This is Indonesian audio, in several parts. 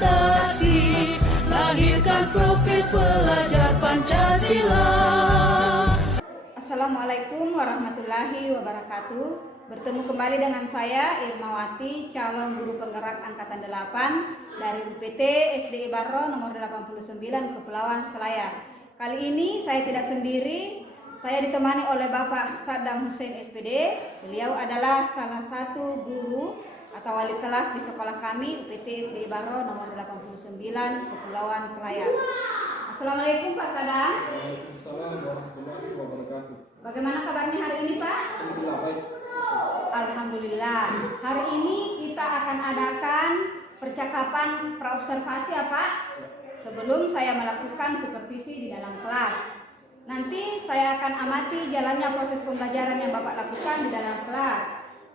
prestasi, lahirkan profil pelajar Pancasila. Assalamualaikum warahmatullahi wabarakatuh. Bertemu kembali dengan saya Irmawati, calon guru penggerak angkatan 8 dari UPT SDI Barro nomor 89 Kepulauan Selayar. Kali ini saya tidak sendiri, saya ditemani oleh Bapak Saddam Hussein SPD. Beliau adalah salah satu guru atau wali kelas di sekolah kami UPT SDI Barro nomor 89 Kepulauan Selayar. Assalamualaikum Pak Saddam. Waalaikumsalam warahmatullahi wabarakatuh. Bagaimana kabarnya hari ini Pak? Alhamdulillah baik. Alhamdulillah. Hari ini kita akan adakan percakapan praobservasi ya Pak. Sebelum saya melakukan supervisi di dalam kelas. Nanti saya akan amati jalannya proses pembelajaran yang Bapak lakukan di dalam kelas.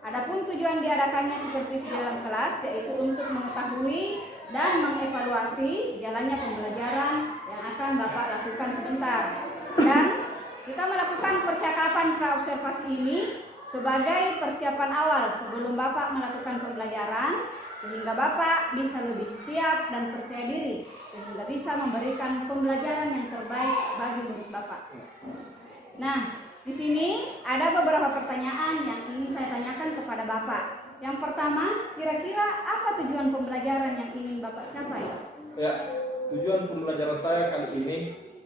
Adapun tujuan diadakannya supervisi di dalam kelas yaitu untuk mengetahui dan mengevaluasi jalannya pembelajaran yang akan Bapak lakukan sebentar. Dan kita melakukan percakapan praobservasi ini sebagai persiapan awal sebelum Bapak melakukan pembelajaran, sehingga Bapak bisa lebih siap dan percaya diri, sehingga bisa memberikan pembelajaran yang terbaik bagi murid Bapak. Nah, di sini ada beberapa pertanyaan yang ingin saya tanyakan kepada Bapak. Yang pertama, kira-kira apa tujuan pembelajaran yang ingin Bapak capai? Ya, tujuan pembelajaran saya kali ini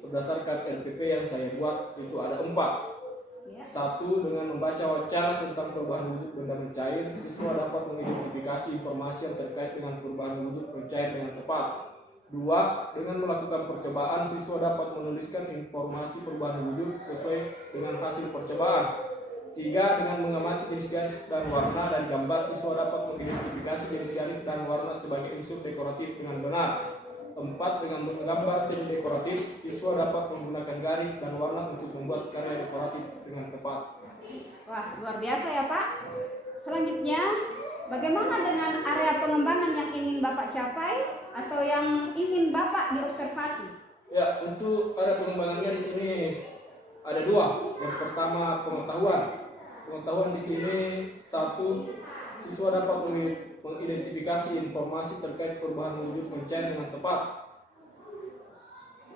berdasarkan LPP yang saya buat itu ada 4. Satu, dengan membaca wacana tentang perubahan wujud benda mencair, siswa dapat mengidentifikasi informasi yang terkait dengan perubahan wujud mencair dengan tepat. 2, dengan melakukan percobaan, siswa dapat menuliskan informasi perubahan wujud sesuai dengan hasil percobaan. 3, dengan mengamati jenis garis dan warna dan gambar, siswa dapat mengidentifikasi jenis garis dan warna sebagai unsur dekoratif dengan benar. 4, dengan menggambar seni dekoratif, siswa dapat menggunakan garis dan warna untuk membuat karya dekoratif dengan tepat. Wah, luar biasa ya Pak. Selanjutnya, bagaimana dengan area pengembangan yang ingin Bapak capai atau yang ingin Bapak diobservasi? Ya, untuk area pengembangannya di sini ada 2. Yang pertama, pengetahuan. Pengetahuan di sini 1, siswa dapat mengidentifikasi informasi terkait perubahan wujud mencair dengan tepat.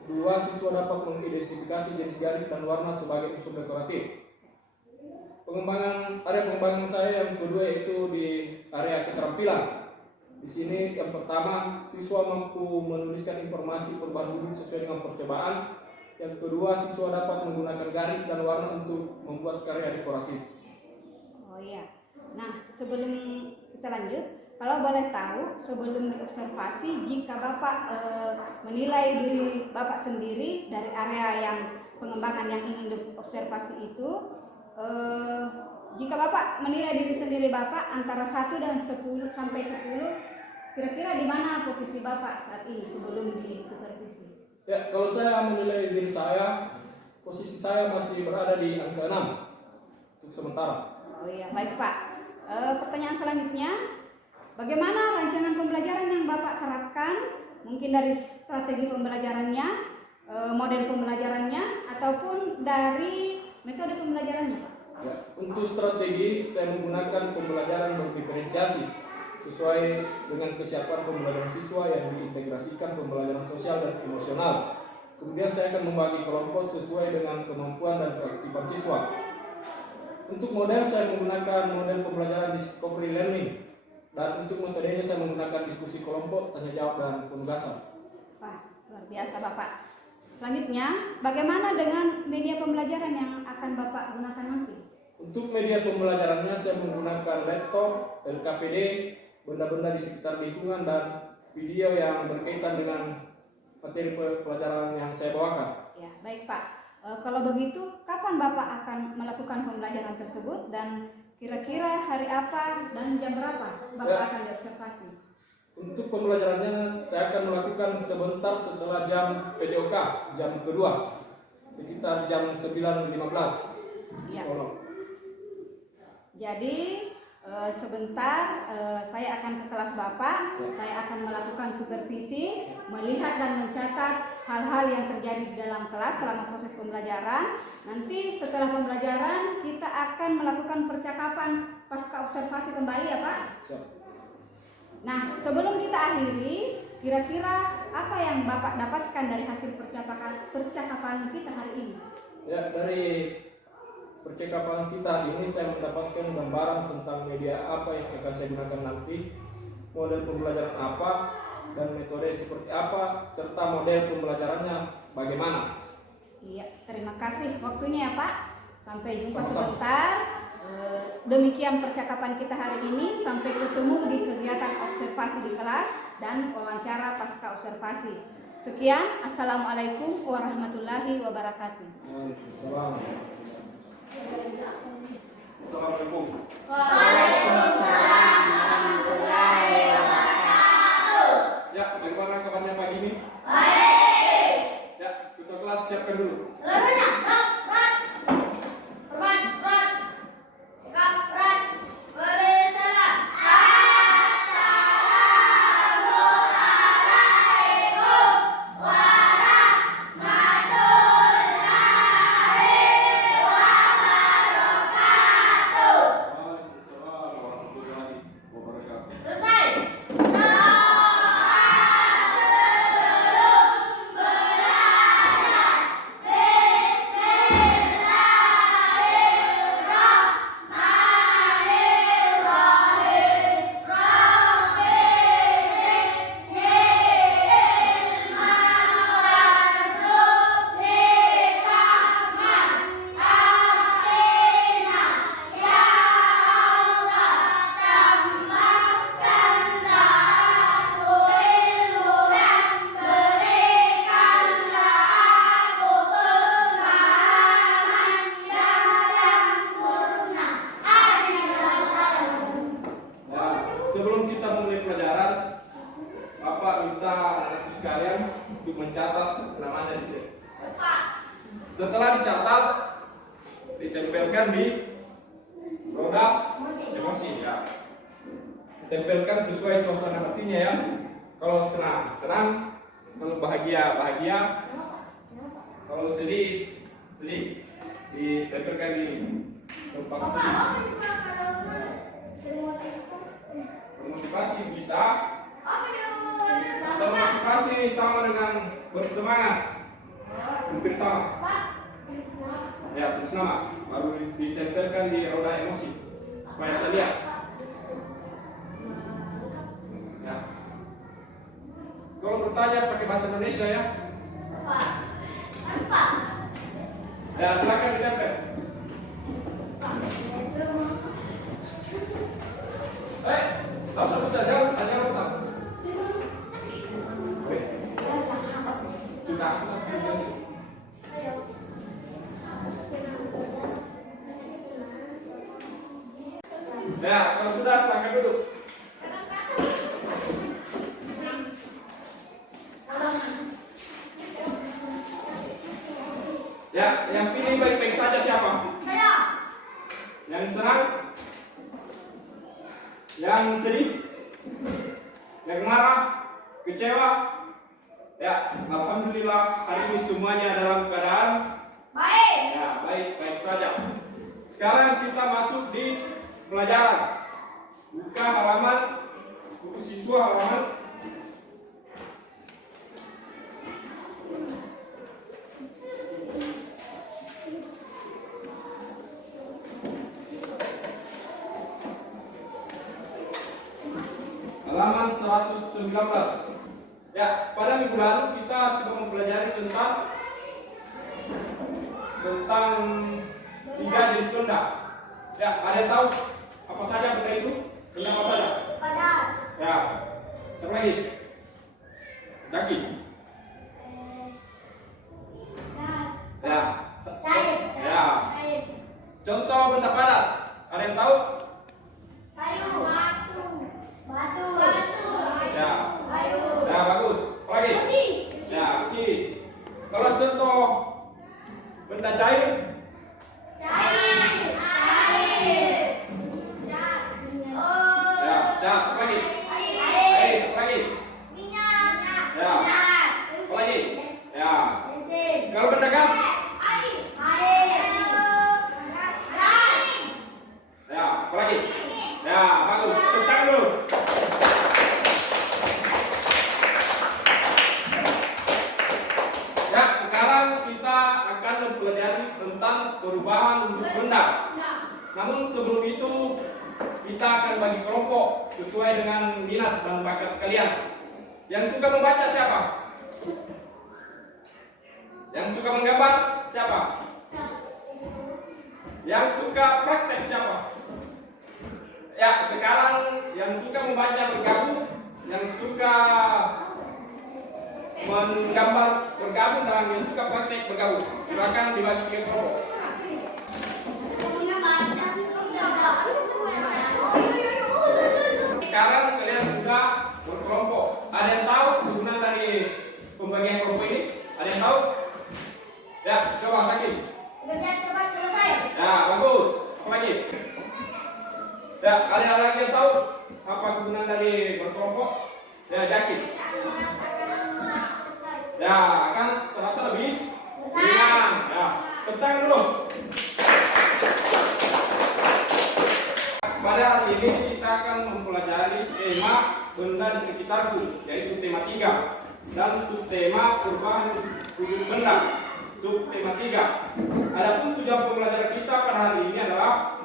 2, siswa dapat mengidentifikasi jenis garis dan warna sebagai unsur dekoratif. Area pengembangan saya yang kedua yaitu di area keterampilan. Di sini yang pertama, siswa mampu menuliskan informasi perubahan wujud sesuai dengan percobaan. Yang kedua, siswa dapat menggunakan garis dan warna untuk membuat karya dekoratif. Oh iya. Nah, sebelum kita lanjut, kalau boleh tahu, sebelum diobservasi, jika Bapak menilai diri Bapak sendiri dari area yang pengembangan yang ingin diobservasi itu, jika Bapak menilai diri sendiri Bapak antara 1 dan 10 sampai 10, kira-kira di mana posisi Bapak saat ini sebelum disupervisi? Ya, kalau saya menilai diri saya, posisi saya masih berada di angka 6 untuk sementara. Oh iya, baik Pak. Pertanyaan selanjutnya, bagaimana rancangan pembelajaran yang Bapak terapkan? Mungkin dari strategi pembelajarannya, model pembelajarannya, ataupun dari metode pembelajarannya, Pak? Ya, untuk strategi saya menggunakan pembelajaran berdiferensiasi sesuai dengan kesiapan pembelajaran siswa yang diintegrasikan pembelajaran sosial dan emosional. Kemudian saya akan membagi kelompok sesuai dengan kemampuan dan keaktifan siswa. Untuk model saya menggunakan model pembelajaran discovery learning, dan untuk metodenya saya menggunakan diskusi kelompok, tanya jawab dan penugasan. Wah, luar biasa Bapak. Selanjutnya, bagaimana dengan media pembelajaran yang akan Bapak gunakan nanti? Untuk media pembelajarannya saya menggunakan laptop, LKPD, benda-benda di sekitar lingkungan dan video yang berkaitan dengan materi pelajaran yang saya bawakan. Ya, baik Pak. Kalau begitu, kapan Bapak akan melakukan pembelajaran tersebut dan kira-kira hari apa dan jam berapa Bapak akan diobservasi? Untuk pembelajarannya saya akan melakukan sebentar setelah jam PJOK, jam kedua, sekitar jam 9.15. Ya. Jadi sebentar saya akan ke kelas Bapak, saya akan melakukan supervisi, melihat dan mencatat hal-hal yang terjadi di dalam kelas selama proses pembelajaran. Nanti setelah pembelajaran kita akan melakukan percakapan pasca observasi kembali ya Pak. Siap. Nah, sebelum kita akhiri, Kira-kira apa yang Bapak dapatkan dari hasil percakapan kita hari ini? Ya, dari percakapan kita ini saya mendapatkan gambaran tentang media apa yang akan saya gunakan nanti, model pembelajaran apa, dan metode seperti apa, serta model pembelajarannya bagaimana. Iya, terima kasih waktunya ya Pak. Sampai jumpa Sama-sama. sebentar. Demikian percakapan kita hari ini. Sampai ketemu di kegiatan observasi di kelas dan wawancara pasca observasi. Sekian, Assalamualaikum warahmatullahi wabarakatuh. Assalamualaikum. Waalaikumsalam warahmatullahi wabarakatuh. Ya, bagaimana kabarnya pagi ini? Baik. Ya, kita kelas siapkan dulu. Lalunya, berat. Berat. Tegak, berat. Beri salam. Assalamualaikum warahmatullahi wabarakatuh. Waalaikumsalam warahmatullahi wabarakatuh. Selesai. Ya, sebelum kita mulai pelajaran, Bapak minta anak-anakku sekalian untuk mencatat namanya di sini. Setelah dicatat, ditempelkan di roda emosi ya. Ditempelkan sesuai suasana hatinya ya. Kalau senang, senang. Kalau bahagia, bahagia. Kalau sedih, sedih. Ditempelkan di tempat sedih. Motivasi bisa. Motivasi sama dengan bersemangat. Hampir sama. Ya, terus nama. Baru ditempelkan di roda emosi supaya saya lihat. Ya. Kalau bertanya pakai bahasa Indonesia ya. Ya, silakan ditempel. Langsung bisa jawab, tanya apa? Sudah. Ya, kalau sudah silakan duduk. Ya, yang pilih baik-baik saja siapa? Yang senang? Yang sedih? Yang marah? Kecewa? Ya, alhamdulillah hari ini semuanya dalam keadaan Baik. ya, baik saja. Sekarang kita masuk di pelajaran. Buka halaman buku siswa halaman 119. Ya, pada minggu lalu kita sudah mempelajari tentang tiga jenis benda. Ya, ada yang tahu apa saja benda itu? Benda apa saja? Padat. Ya, siapa lagi? Zaki. Gas. Ya. Cair. Ya. Cair. Contoh benda padat. Ada yang tahu? Kayu. Batu. Batu. Batu. Ya. Kayu. Ya, bagus. Apa lagi? Besi. Ya, besi. Kalau contoh benda cair? Cair. Cair. Cat. Ya, cat. Apa lagi? Air. Air. Apa lagi? Minyak. Ya. Minyak. Apa lagi? Ya. Bensin. Kalau benda gas? Air. Air. Gas. Gas. Namun sebelum itu kita akan bagi kelompok sesuai dengan minat dan bakat kalian. Yang suka membaca siapa? Yang suka menggambar siapa? Yang suka praktek siapa? Ya, sekarang yang suka membaca bergabung, yang suka menggambar bergabung, dan yang suka praktek bergabung. Silakan dibagi ke kelompok. Sekarang kalian sudah berkelompok. Ada yang tahu kegunaan dari pembagian kelompok ini? Ada yang tahu? Ya, coba Sakim. Kerjaan cepat selesai. Ya, bagus. Apa lagi? Ya, kalian ada lagi yang tahu apa kegunaan dari berkelompok? Ya, Jaki. Ya, akan terasa lebih ringan. Ya, tepuk tangan dulu. Pada hari ini kita akan mempelajari tema benda di sekitarku, yaitu tema 3, dan subtema perubahan wujud benda, subtema 3. Adapun tujuan pembelajaran kita pada hari ini adalah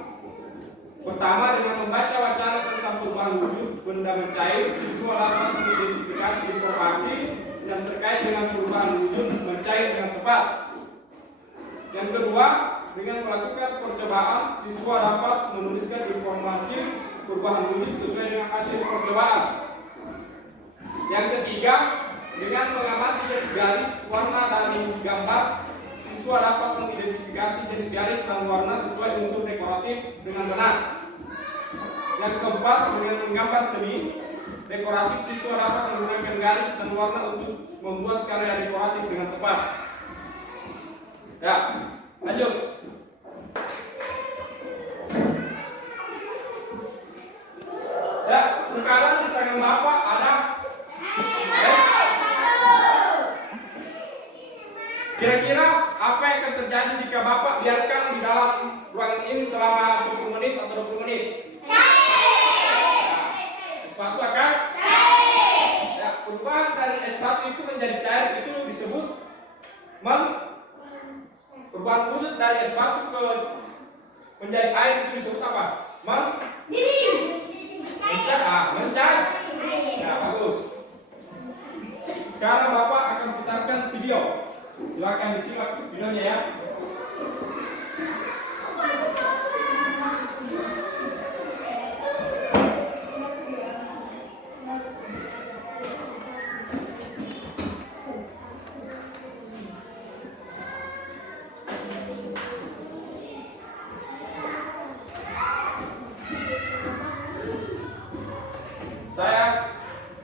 pertama, dengan membaca wacana tentang perubahan wujud benda mencair, siswa dapat mengidentifikasi informasi yang terkait dengan perubahan wujud mencair dengan tepat. Yang kedua, dengan melakukan percobaan, siswa dapat menuliskan informasi perubahan wujud sesuai dengan hasil percobaan. Yang ketiga, dengan mengamati garis-garis warna dari gambar, siswa dapat mengidentifikasi jenis garis dan warna sesuai unsur dekoratif dengan benar. Yang keempat, dengan menggambar seni dekoratif, siswa dapat menggunakan garis dan warna untuk membuat karya dekoratif dengan tepat. Ya, lanjut. Ya, sekarang di tangan Bapak ada kira-kira apa yang akan terjadi jika Bapak biarkan di dalam ruangan ini selama 10 menit atau 20 menit? Es batu akan cair. Ya, perubahan dari es batu itu menjadi cair itu disebut perubahan wujud dari es batu ke menjadi air itu disebut apa? Mencair. Ya, bagus. Sekarang Bapak akan putarkan video. Silakan disimak videonya ya. Saya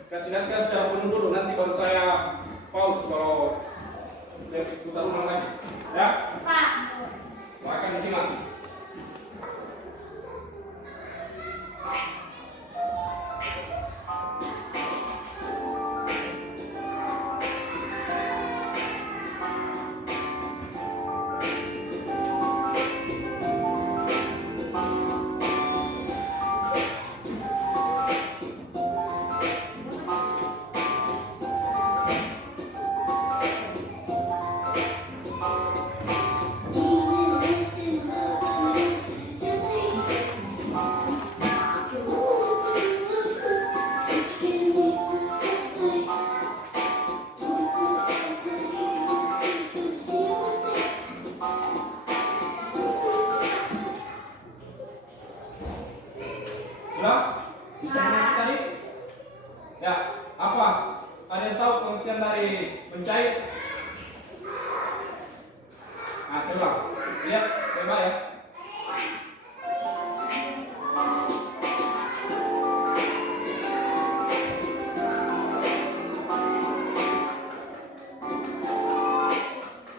kasih lihatkan secara penuh dulu, nanti baru saya pause kalau putar ulang lagi. Ya? Pak. Silakan disimak. Sudah? Bisa mengerti tadi? Ya, apa? Ada yang tahu pengertian dari mencair? Nah, saya ulang. Lihat, coba ya.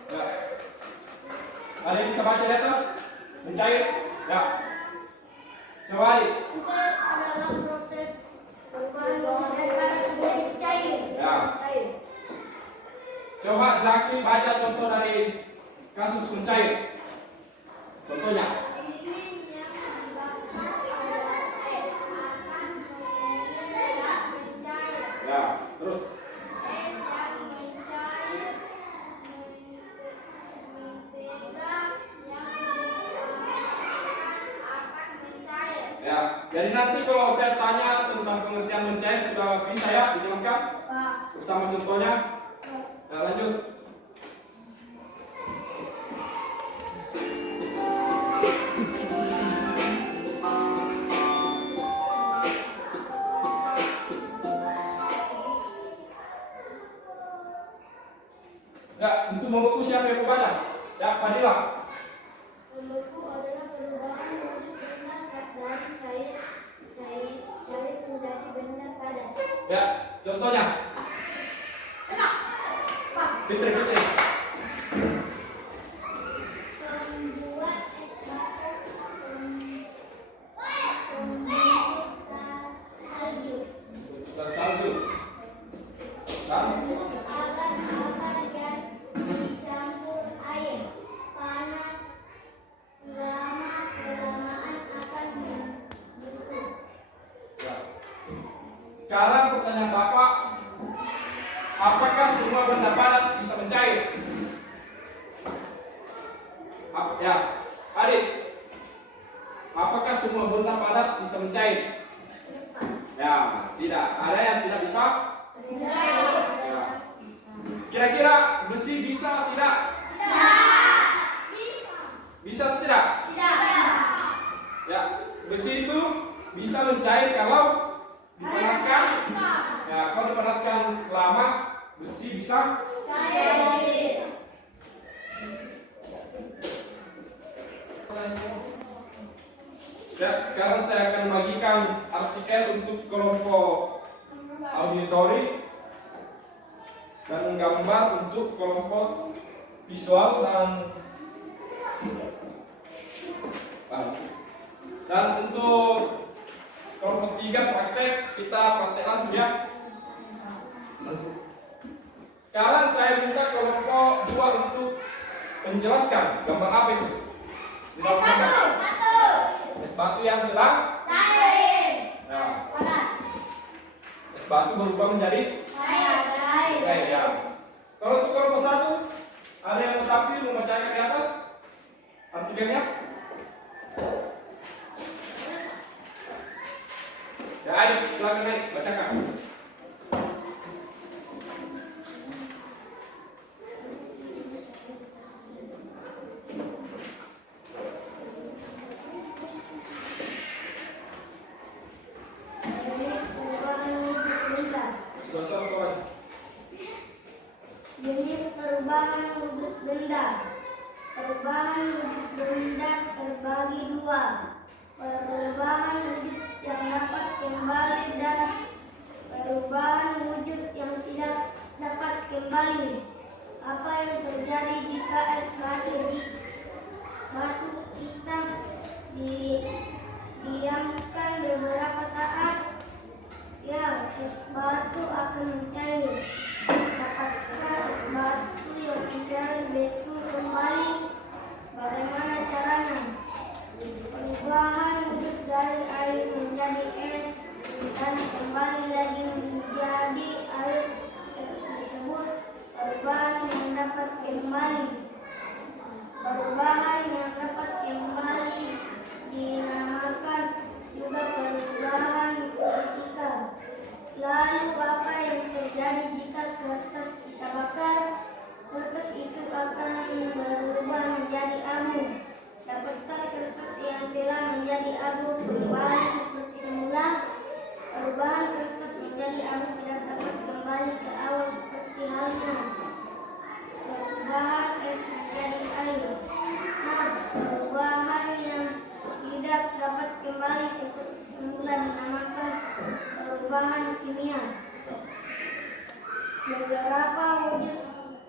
Ya. Ada yang bisa baca di atas? Mencair? Ya. Coba adik. Mencair adalah proses perubahan wujud dari padat menjadi cair. Ya. Coba Zaki baca contoh dari kasus mencair. Contohnya. Lilin yang dibakar adalah akan menjadi mencair. Ya, terus. Es yang mencair, mentega yang dipanaskan akan Jadi nanti kalau saya tanya tentang pengertian mencair sudah bisa ya dijelaskan? Bersama contohnya. Nah, lanjut. Ya, untuk membeku siapa yang membaca? Ya, Fadila. Membeku adalah perubahan wujud benda dari cair menjadi benda padat. Ya, contohnya. Fitri. Membuat es batu membentuk salju. Dan salju. Dan Agar yang dicampur air panas kelamaan akan membentuk. ya. Sekarang pertanyaan Bapak, apakah semua benda padat bisa mencair? Ya, adik. Apakah semua benda padat bisa mencair? Ya, tidak. Ada yang tidak bisa? Ya. Kira-kira besi bisa tidak? Bisa atau tidak? Ya, besi itu bisa mencair kalau dipanaskan. Ya, kalau dipanaskan lama, besi bisa. Ya, sekarang saya akan membagikan artikel untuk kelompok auditori dan gambar untuk kelompok visual dan untuk kelompok 3 praktek, kita praktek langsung ya. Sekarang saya minta kelompok 2 untuk menjelaskan gambar apa itu. Es batu yang sedang nah, es batu berubah menjadi cair ya. Kalau untuk kelompok 1, ada yang tetapi membacakan di atas artikelnya. Ya, ayo silakan naik bacakan. Jenis perubahan wujud benda. Perubahan wujud benda terbagi dua. Perubahan wujud yang dapat kembali dan perubahan wujud yang tidak dapat kembali. Apa yang terjadi jika es batu kita didiamkan beberapa saat? Ya, es batu akan mencair. Dapatkah es batu yang mencair beku kembali? Bagaimana caranya? Perubahan wujud dari air menjadi es dan kembali lagi menjadi air disebut perubahan yang dapat kembali. Perubahan yang dapat kembali dinamakan juga perubahan fisika. Lalu apa yang terjadi jika kertas kita bakar? Kertas itu akan berubah menjadi abu. Dapatkah kertas yang telah menjadi abu kembali seperti semula? Perubahan kertas menjadi abu tidak dapat kembali ke awal seperti halnya perubahan es menjadi air. Nah, perubahan yang tidak dapat kembali seperti semula dinamakan perubahan kimia. Beberapa wujud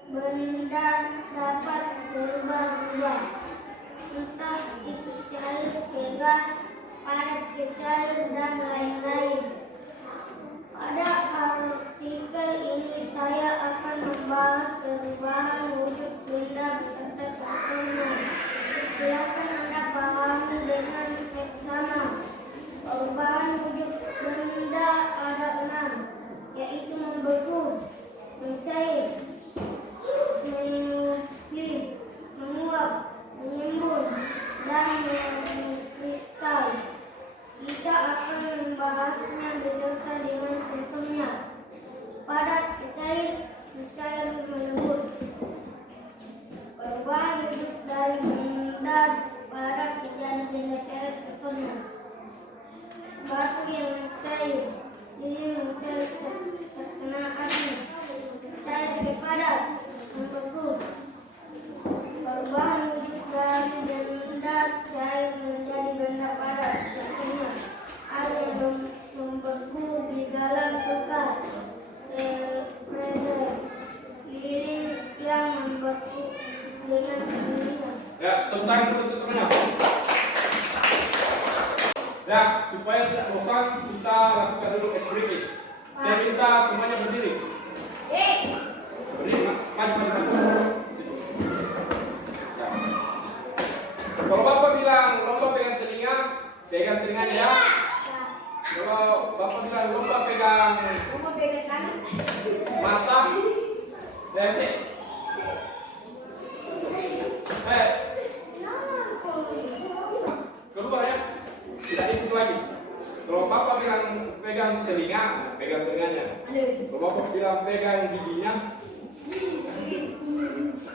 benda dapat berubah-ubah, entah itu cair ke gas, padat ke cair, dan lain-lain. Pada artikel ini saya akan membahas perubahan wujud benda beserta contohnya. Silakan Anda pahami dengan seksama. Perubahan wujud benda ada 6, yaitu membeku, mencair, menyuslim, menguap, menyembur, dan mengkristal. Kita akan menjadi padat, membeku. Perubahan wujud dari benda cair menjadi benda padat, contohnya air yang membeku di dalam kulkas, freezer, lilin yang membeku dengan sendirinya. Ya, tentang dulu teman-teman. Ya, supaya tidak bosan kita lakukan dulu ice breaking. Saya minta semuanya berdiri. Berdiri, maju. Ya. Kalau Bapak bilang lomba pegang telinga, pegang telinganya ya. Kalau Bapak bilang lomba pegang mata, sih. Keluar ya, tidak ikut lagi. Kalau Bapak bilang pegang telinga, pegang telinganya. Kalau Bapak bilang pegang giginya,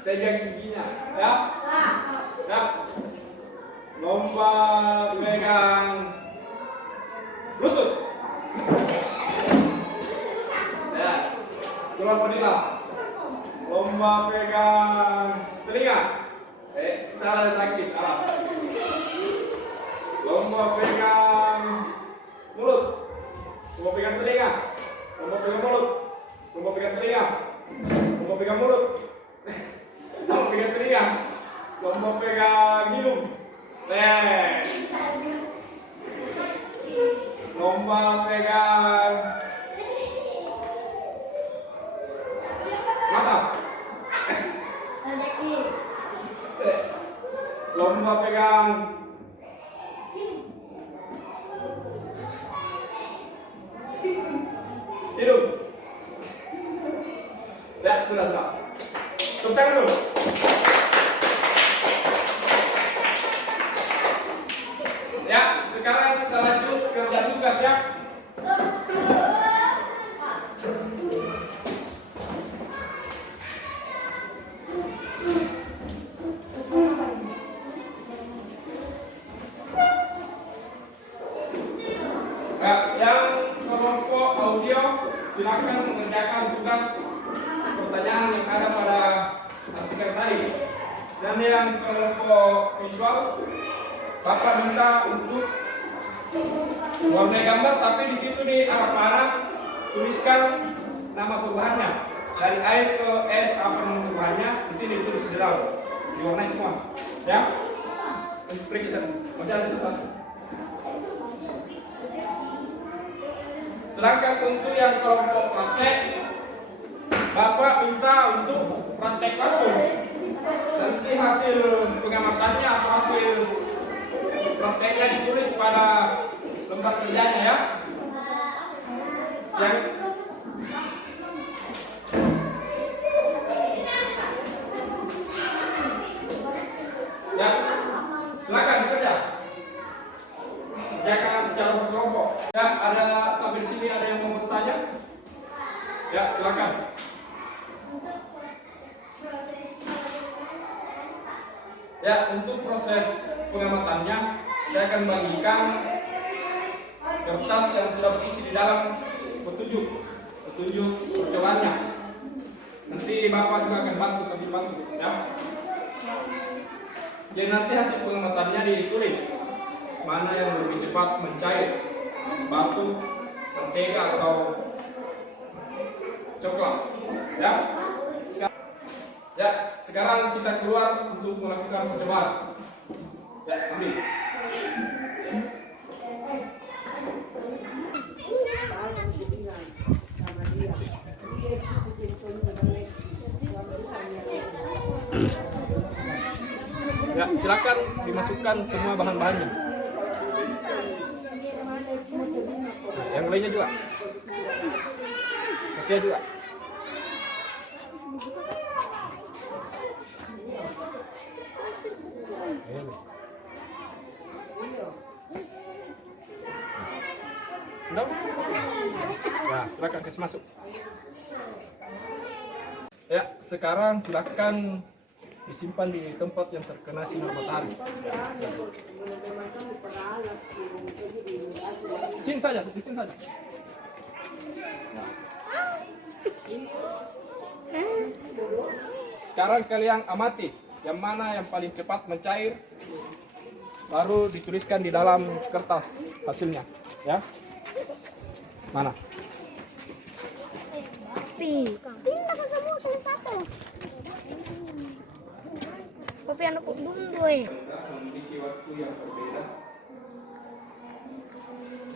pegang giginya. Ya, ya. Lomba pegang lutut. Ya, keluar padilah. Lomba pegang telinga. Salah sakit, salah. Lomba pegang mulut. Lomba pegang telinga. Lomba pegang mulut. Lomba pegang telinga. Lomba pegang mulut. Lomba pegang telinga. Lomba pegang hidung. Lomba pegang mata. Lomba pegang hidung. Ya, sudah. Tepuk tangan dulu. Ya, sekarang kita lanjut kerja tugas ya. Yang kelompok audio silakan mengerjakan tugas pertanyaan yang ada pada artikel tadi. Dan yang kelompok visual, Bapak minta untuk warnai gambar, tapi di situ di arah panah tuliskan nama perubahannya dari air ke es, apa nama perubahannya di sini ditulis di dalam, diwarnai semua, ya. Pergi sana, masih ada satu. Sedangkan untuk yang kelompok praktek, Bapak minta untuk praktek langsung. Nanti hasil pengamatannya atau hasil prakteknya ditulis pada lembar kerjanya ya. Yang ya, silakan bekerja. Kerjakan secara berkelompok. Ya, ada sampai di sini ada yang mau bertanya? Ya, silakan. Ya, untuk proses pengamatannya saya akan bagikan kertas yang sudah berisi di dalam petunjuk percobaannya. Nanti Bapak juga akan bantu sambil bantu, ya. Jadi nanti hasil pengamatannya ditulis mana yang lebih cepat mencair, batu, mentega atau coklat, ya. Ya, sekarang kita keluar untuk melakukan percobaan. Ya, ambil. Ya, silakan dimasukkan semua bahan-bahannya. Yang lainnya juga. Oke juga. Udah? Ya, silakan kasih masuk. Ya, sekarang silakan disimpan di tempat yang terkena sinar matahari. Di sini saja. Nah. sekarang kalian amati yang mana yang paling cepat mencair, baru dituliskan di dalam kertas hasilnya, ya. Mana? Tapi anak bundoy. Memiliki waktu yang berbeda.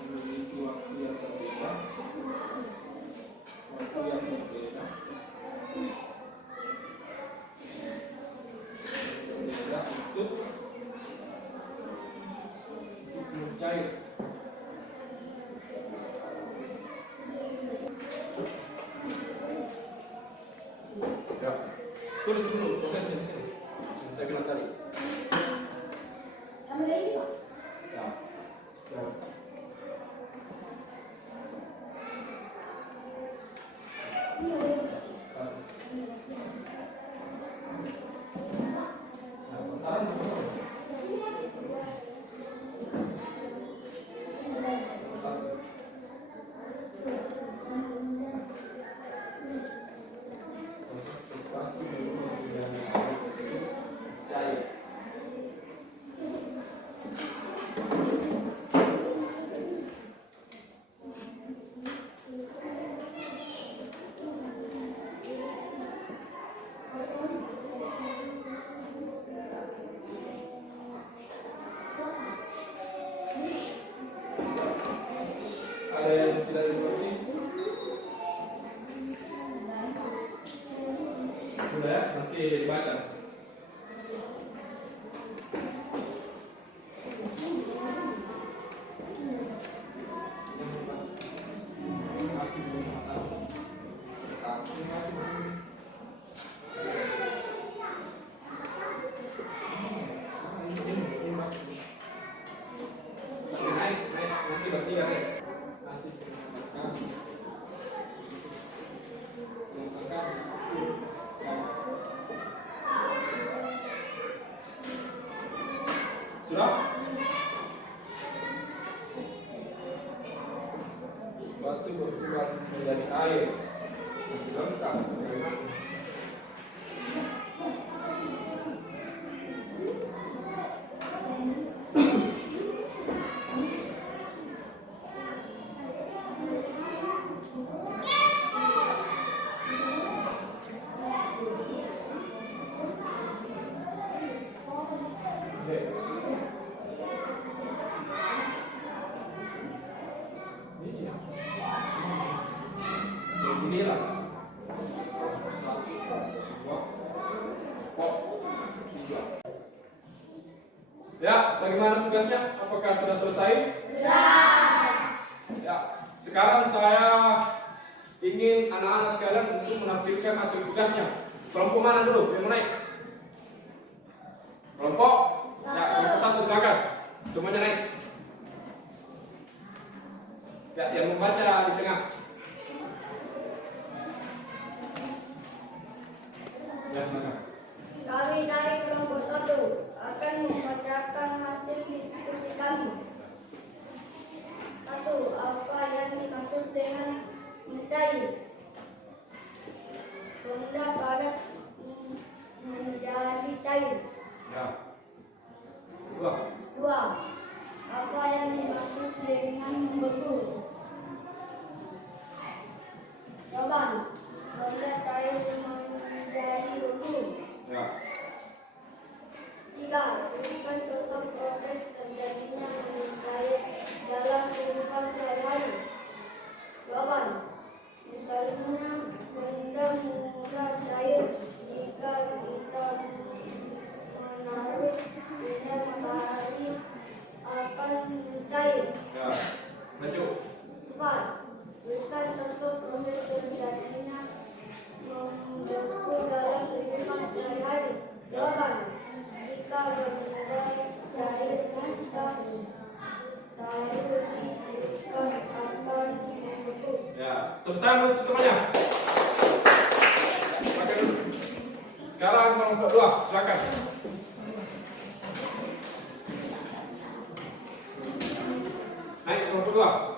Memiliki waktu yang berbeda. Waktu yang berbeda. Berbeda untuk mencair. Ya, tulis dulu prosesnya di sini. Yang saya bilang tadi. Ya. Ya. Ada yang tidak dimengerti? Sudah ya, nanti dibaca. Naik, nanti bertiga ya. Masih sudah? Batu berubah menjadi air. Masih lengkap. Bagaimana? Inilah. Ya, bagaimana tugasnya? Apakah sudah selesai? Sudah. Ya, sekarang saya ingin anak-anak sekalian untuk menampilkan hasil tugasnya. Kelompok mana dulu yang mau naik? Kelompok? Ya, kelompok satu silakan. Semuanya naik. Ya, yang membaca di tengah. Ya, silakan. Kami dari kelompok 1 akan membacakan hasil diskusi kami. 1. Apa yang dimaksud dengan mencair? Benda padat menjadi cair. Ya. 2. 2. Apa yang dimaksud dengan membeku? Jawaban. Benda cair menjadi beku. Ya. 3. Berikan contoh proses terjadinya mencair dalam kehidupan sehari-hari. Jawaban. Misalnya, benda mudah cair jika kita menaruh sinar matahari akan mencair. Ya. Lanjut. 4. Berikan contoh proses terjadinya membeku dalam kehidupan sehari-hari. Jawaban. Jika benda cair kita taruh di kulkas akan membeku. Ya, tepuk tangan dulu temannya. Silakan dulu. Sekarang kelompok 2, silakan. Naik kelompok 2.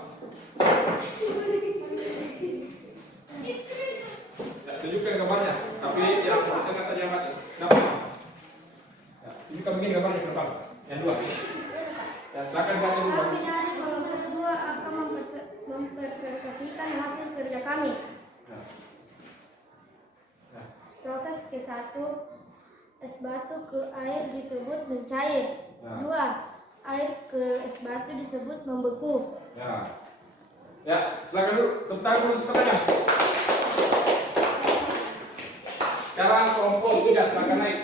Ya, tunjukkan juga gambarnya, tapi yang tengah saja yang masih dapat. Ya, ini kamu bikin gambarnya ke depan, yang dua. Ya, silakan baca dulu. Kami dari kelompok kedua akan mempresentasikan hasil kerja kami. Ya. Ya. Proses ke-1, es batu ke air disebut mencair. Ya. 2, air ke es batu disebut membeku. Ya. Ya, silakan dulu. Tepuk tangan dulu pertanyaan. Sekarang kelompok 3 silakan naik.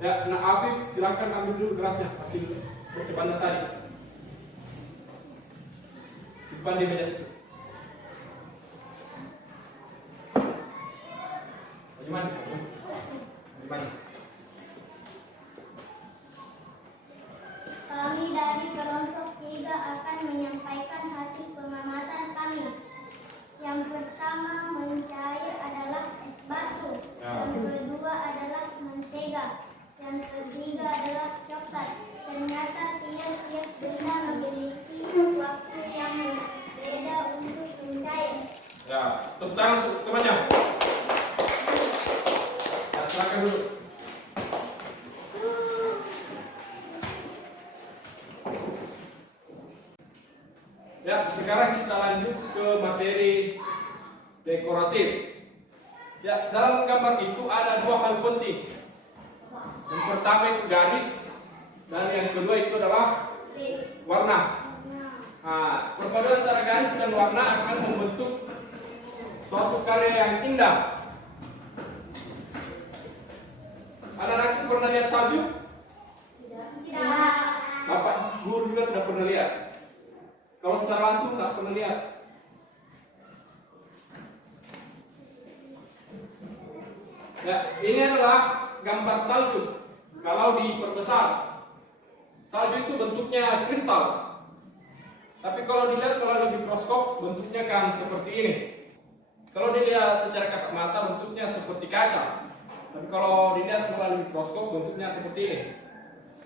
Ya, Nak Afif silakan ambil dulu gelasnya hasil percobaan tadi. Simpan di meja situ. Bagaimana? Bagaimana? Kami dari kelompok 3 akan menyampaikan hasil pengamatan kami. Yang pertama mencair adalah es batu. Ya. Yang kedua adalah mentega. Yang ketiga adalah coklat. Ternyata tiap-tiap benda memiliki waktu yang berbeda untuk mencair. Ya, tepuk tangan untuk temannya. Ya, silakan dulu. Ya, sekarang kita lanjut ke materi dekoratif. Ya, dalam gambar itu ada dua hal penting. Yang pertama itu garis, dan yang kedua itu adalah warna. Nah, perpaduan antara garis dan warna akan membentuk suatu karya yang indah. Anak-anak pernah lihat salju? Tidak. Bapak guru juga tidak pernah lihat. Kalau secara langsung tidak pernah lihat. Ya, ini adalah gambar salju. Kalau diperbesar, salju itu bentuknya kristal. Tapi kalau dilihat melalui mikroskop, bentuknya kan seperti ini. Kalau dilihat secara kasat mata, bentuknya seperti kaca. Tapi kalau dilihat melalui mikroskop, bentuknya seperti ini.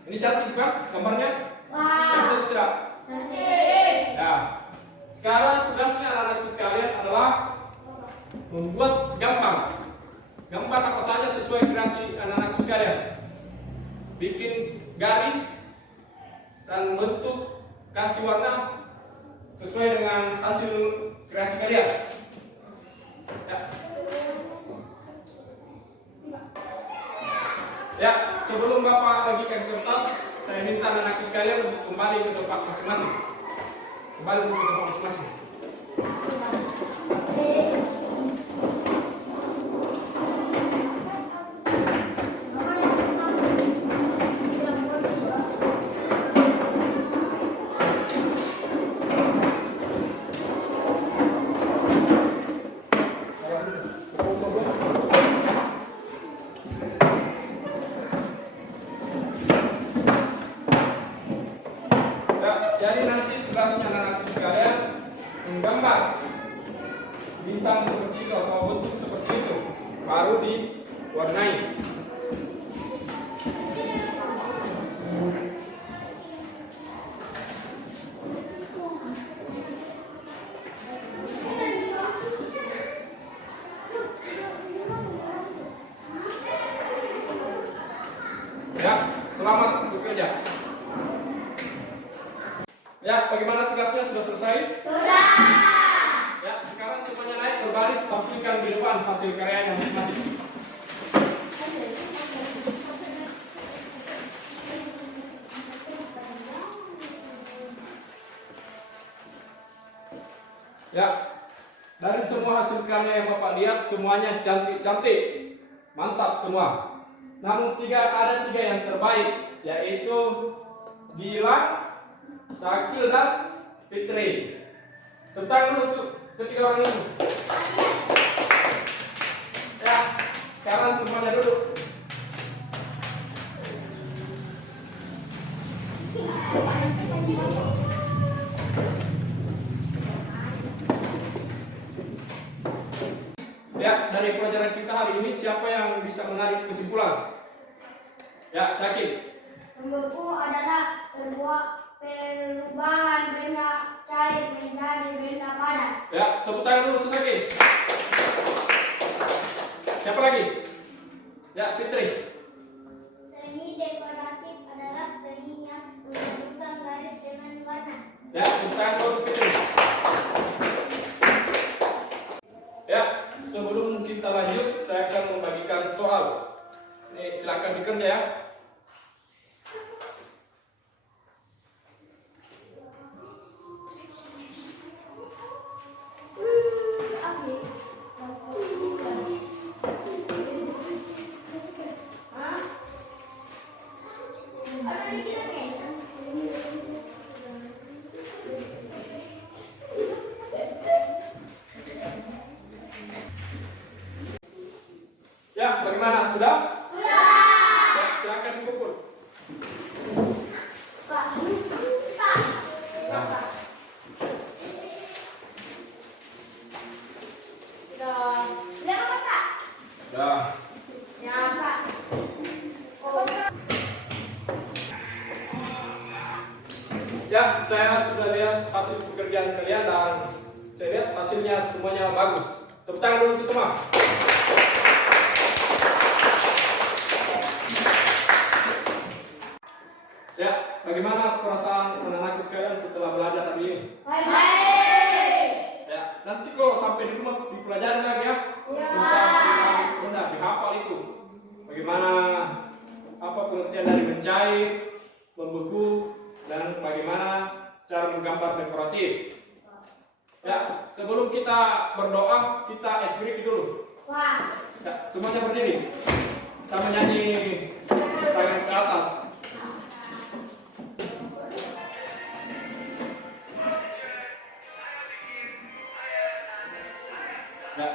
Ini cantik kan gambarnya? Cantik tidak? Cantik. Ya. Sekarang tugasnya anak-anakku sekalian adalah membuat gambar. Gambar apa saja sesuai kreasi anak-anakku sekalian. Bikin garis dan bentuk, kasih warna sesuai dengan hasil kreasi kalian. Ya. Ya, sebelum Bapak bagikan kertas, saya minta anak-anakku sekalian untuk kembali ke tempat masing-masing. Kembali ke tempat masing-masing. Jadi nanti tugasnya anak-anak sekalian menggambar bintang seperti itu atau bentuk seperti itu, baru diwarnai. Ya, selamat bekerja. Ya, bagaimana tugasnya sudah selesai? Sudah. Ya, sekarang semuanya naik berbaris, tampilkan di depan hasil karyanya masing-masing. Ya, dari semua hasil karya yang Bapak lihat, semuanya cantik-cantik, mantap semua. Namun ada tiga yang terbaik, yaitu Gilang, Syakil dan Fitri. Tentang dulu tuh ketiga orang ini. Ya, sekarang semuanya duduk. Ya, dari pelajaran kita hari ini siapa yang bisa menarik kesimpulan? Ya, Syakil. Membeku adalah perubahan benda cair menjadi benda padat. Ya, tepuk tangan dulu terus lagi. Siapa lagi? Ya, Fitri. Seni dekoratif adalah seni yang menggabungkan garis dengan warna. Ya, tepuk tangan dulu Fitri. Ya, sebelum kita lanjut, saya akan membagikan soal. Ini silakan dikerja ya. Ya, bagaimana? Sudah? Sudah. Ya, silakan dikumpul. Nah. Sudah. Ya, saya sudah lihat hasil pekerjaan kalian dan saya lihat hasilnya semuanya bagus. Tepuk tangan dulu untuk semua. Ya, bagaimana perasaan anak-anakku sekalian setelah belajar hari ini? Baik. Ya, nanti kalau sampai di rumah dipelajari lagi ya. Tentang benda dihafal itu. Bagaimana apa pengertian dari mencair, membeku, dan bagaimana cara menggambar dekoratif. Ya, sebelum kita berdoa, kita eskrip dulu. Ya, semuanya berdiri. Kita menyanyi tangan ke atas. Ya.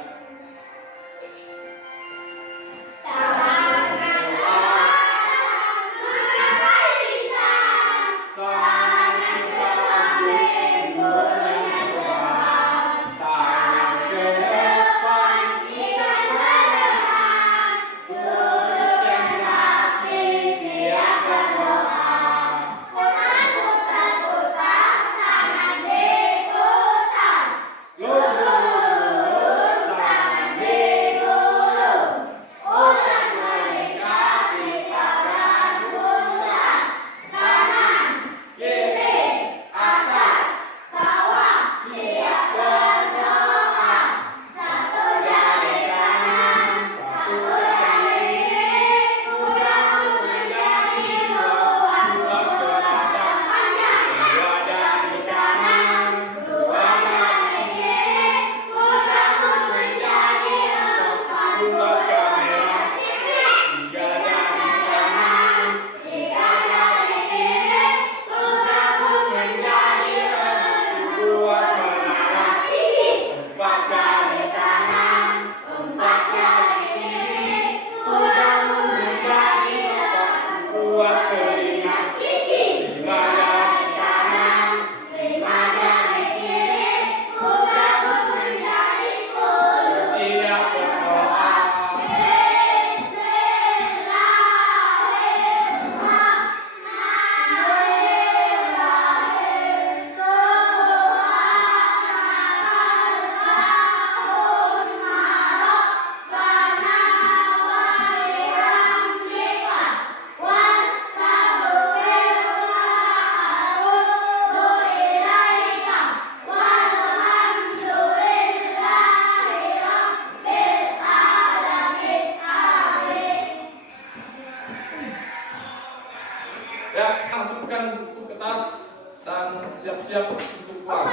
Ya, masukkan buku ke tas dan siap-siap untuk pulang.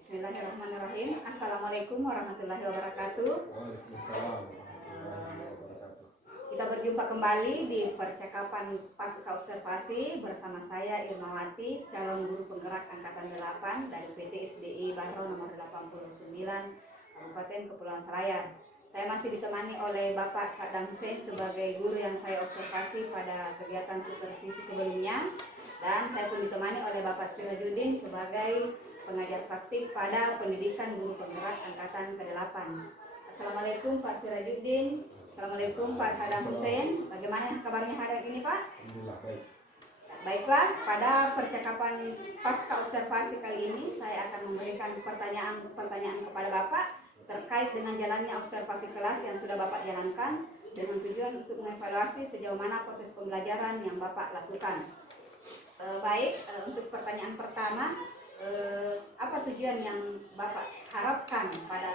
Bismillahirrahmanirrahim. Assalamualaikum warahmatullahi wabarakatuh. Kita berjumpa kembali di percakapan pasca observasi bersama saya Irmawati, calon guru penggerak angkatan 8 dari PT SDI Barro nomor 89 Kabupaten Kepulauan Selayar. Saya masih ditemani oleh Bapak Saddam Hussein sebagai guru yang saya observasi pada kegiatan supervisi sebelumnya, dan saya pun ditemani oleh Bapak Sirajuddin sebagai pengajar praktik pada pendidikan guru penggerak angkatan ke-8. Assalamualaikum Pak Sirajuddin. Assalamualaikum Pak Saddam Hussein. Bagaimana kabarnya hari ini Pak? Alhamdulillah baik. Baiklah, pada percakapan pasca observasi kali ini saya akan memberikan pertanyaan kepada Bapak terkait dengan jalannya observasi kelas yang sudah Bapak jalankan dengan tujuan untuk mengevaluasi sejauh mana proses pembelajaran yang Bapak lakukan. Untuk pertanyaan pertama, apa tujuan yang Bapak harapkan pada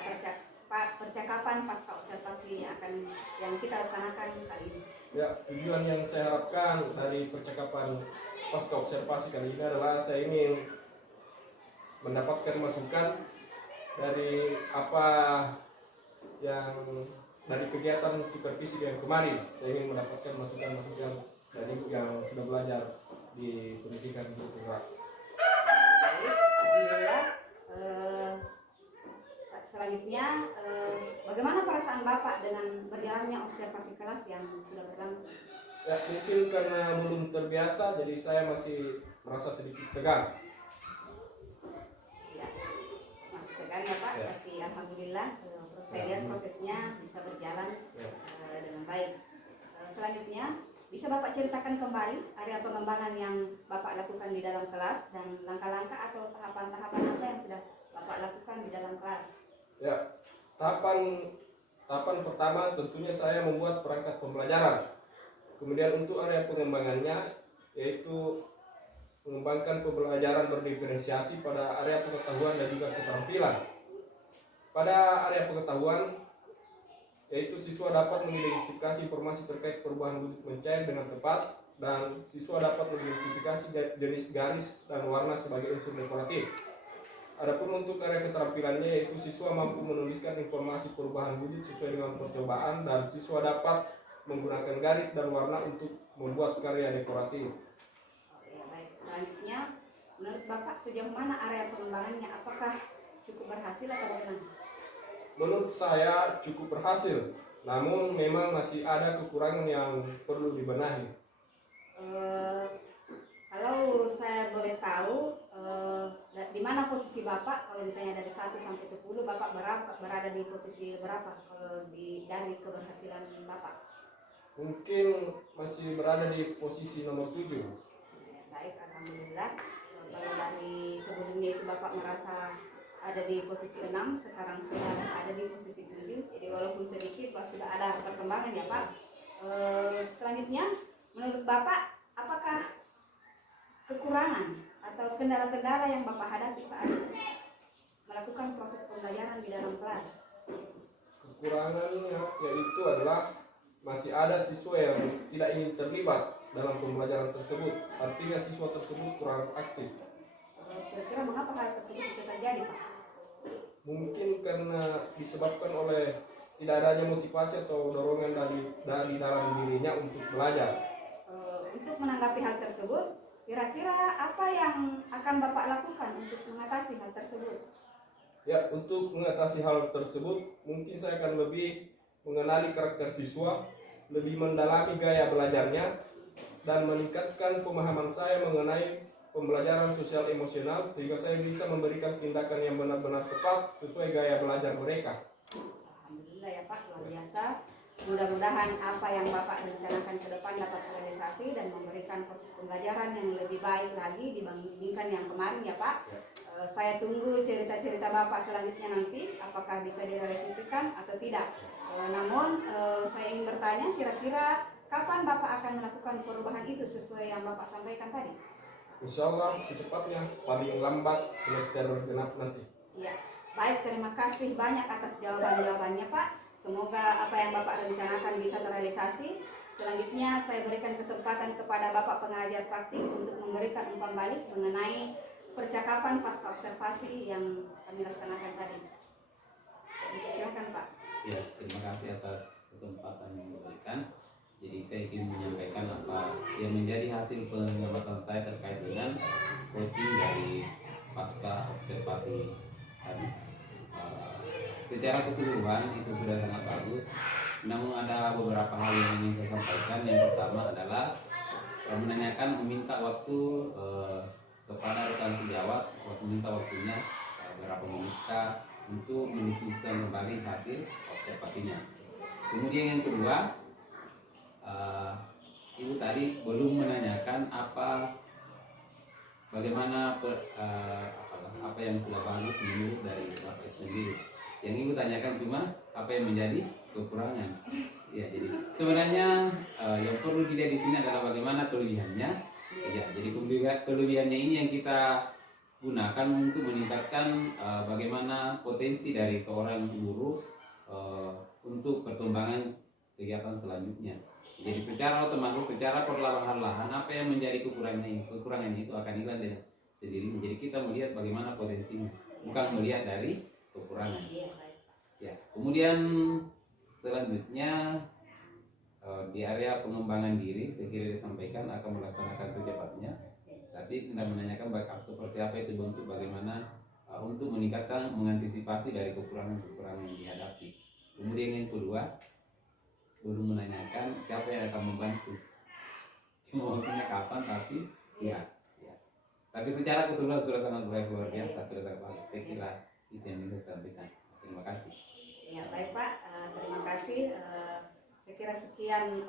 percakapan pasca observasi yang kita laksanakan kali ini? Ya, tujuan yang saya harapkan dari percakapan pasca observasi kali ini adalah saya ingin mendapatkan masukan dari apa yang dari kegiatan supervisi yang kemarin. Saya ingin mendapatkan masukan-masukan dari yang sudah belajar di pendidikan bergerak. Alhamdulillah. Selanjutnya, bagaimana perasaan Bapak dengan berjalannya observasi kelas yang sudah berlangsung? Ya, mungkin karena belum terbiasa, jadi saya masih merasa sedikit tegang. Ya, masih tegang ya Pak, Ya. tapi alhamdulillah saya lihat prosesnya bisa berjalan dengan baik. Selanjutnya, bisa Bapak ceritakan kembali area pengembangan yang Bapak lakukan di dalam kelas dan langkah-langkah atau tahapan-tahapan apa yang sudah Bapak lakukan di dalam kelas? Ya, tahapan pertama tentunya saya membuat perangkat pembelajaran. Kemudian untuk area pengembangannya yaitu mengembangkan pembelajaran berdiferensiasi pada area pengetahuan dan juga keterampilan. Pada area pengetahuan yaitu siswa dapat mengidentifikasi informasi terkait perubahan wujud mencair dengan tepat dan siswa dapat mengidentifikasi jenis garis dan warna sebagai unsur dekoratif. Adapun untuk area keterampilannya yaitu siswa mampu menuliskan informasi perubahan wujud sesuai dengan percobaan dan siswa dapat menggunakan garis dan warna untuk membuat karya dekoratif. Ya, baik. Selanjutnya, menurut Bapak sejauh mana area pengembangannya? Apakah cukup berhasil atau bagaimana? Menurut saya cukup berhasil, namun memang masih ada kekurangan yang perlu dibenahi. Kalau saya boleh tahu, di mana posisi Bapak kalau misalnya dari 1 sampai 10 Bapak berada di posisi berapa kalau dari keberhasilan Bapak? Mungkin masih berada di posisi nomor 7. Ya, baik, alhamdulillah. Kalau dari sebelumnya itu Bapak merasa ada di posisi 6, sekarang sudah ada di posisi 7. Jadi walaupun sedikit sudah ada perkembangan ya Pak. Selanjutnya, menurut Bapak apakah kekurangan atau kendala-kendala yang Bapak hadapi saat melakukan proses pembelajaran di dalam kelas? Kekurangannya yaitu adalah masih ada siswa yang tidak ingin terlibat dalam pembelajaran tersebut. Artinya siswa tersebut kurang aktif. Kira-kira mengapa hal tersebut bisa terjadi Pak? Mungkin karena disebabkan oleh tidak adanya motivasi atau dorongan dari dalam dirinya untuk belajar. Untuk menanggapi hal tersebut, kira-kira apa yang akan Bapak lakukan untuk mengatasi hal tersebut? Ya, untuk mengatasi hal tersebut, mungkin saya akan lebih mengenali karakter siswa, lebih mendalami gaya belajarnya, dan meningkatkan pemahaman saya mengenai pembelajaran sosial emosional sehingga saya bisa memberikan tindakan yang benar-benar tepat sesuai gaya belajar mereka. Alhamdulillah ya Pak, luar biasa. Mudah-mudahan apa yang Bapak rencanakan ke depan dapat terrealisasi dan memberikan proses pembelajaran yang lebih baik lagi dibandingkan yang kemarin ya Pak. Saya tunggu cerita-cerita Bapak selanjutnya nanti apakah bisa direalisasikan atau tidak. Namun saya ingin bertanya, kira-kira kapan Bapak akan melakukan perubahan itu sesuai yang Bapak sampaikan tadi? Insya Allah secepatnya, paling lambat semester genap nanti. Ya, baik, terima kasih banyak atas jawaban-jawabannya Pak. Semoga apa yang Bapak rencanakan bisa terrealisasi. Selanjutnya saya berikan kesempatan kepada Bapak pengajar praktik untuk memberikan umpan balik mengenai percakapan pasca observasi yang kami laksanakan tadi. Silakan Pak. Ya, terima kasih atas kesempatan yang diberikan. Jadi saya ingin menyampaikan apa yang menjadi hasil pengamatan saya terkait dengan coaching dari pasca observasi tadi. Secara keseluruhan itu sudah sangat bagus. Namun ada beberapa hal yang ingin saya sampaikan. Yang pertama adalah menanyakan meminta waktu kepada rekan sejawat, meminta waktunya berapa menit untuk mendiskusikan kembali hasil observasinya. Kemudian yang kedua, Ibu tadi belum menanyakan bagaimana apa yang sudah bagus menurut dari Bapak sendiri. Yang Ibu tanyakan cuma apa yang menjadi kekurangan. Ya, jadi sebenarnya yang perlu dilihat di sini adalah bagaimana kelebihannya. Ya, jadi kelebihannya ini yang kita gunakan untuk meningkatkan bagaimana potensi dari seorang guru untuk perkembangan kegiatan selanjutnya. Jadi secara otomatis, secara perlahan-lahan apa yang menjadi kekurangannya itu akan hilang dengan sendiri. Jadi kita melihat bagaimana potensinya, bukan melihat dari kekurangan. Ya, kemudian selanjutnya di area pengembangan diri, saya kira disampaikan akan melaksanakan secepatnya. Tapi tidak menanyakan backup seperti apa itu bentuk bagaimana untuk meningkatkan mengantisipasi dari kekurangan-kekurangan yang dihadapi. Kemudian yang kedua, belum menanyakan siapa yang akan membantu. Cuma waktunya kapan, tapi ya. Tapi secara keseluruhan sudah sangat luar biasa, sudah sangat bagus. Saya kira itu yang bisa saya sampaikan. Terima kasih. Ya baik Pak, terima kasih. Saya kira sekian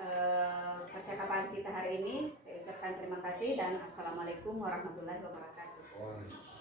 percakapan kita hari ini. Saya ucapkan terima kasih dan assalamualaikum warahmatullahi wabarakatuh.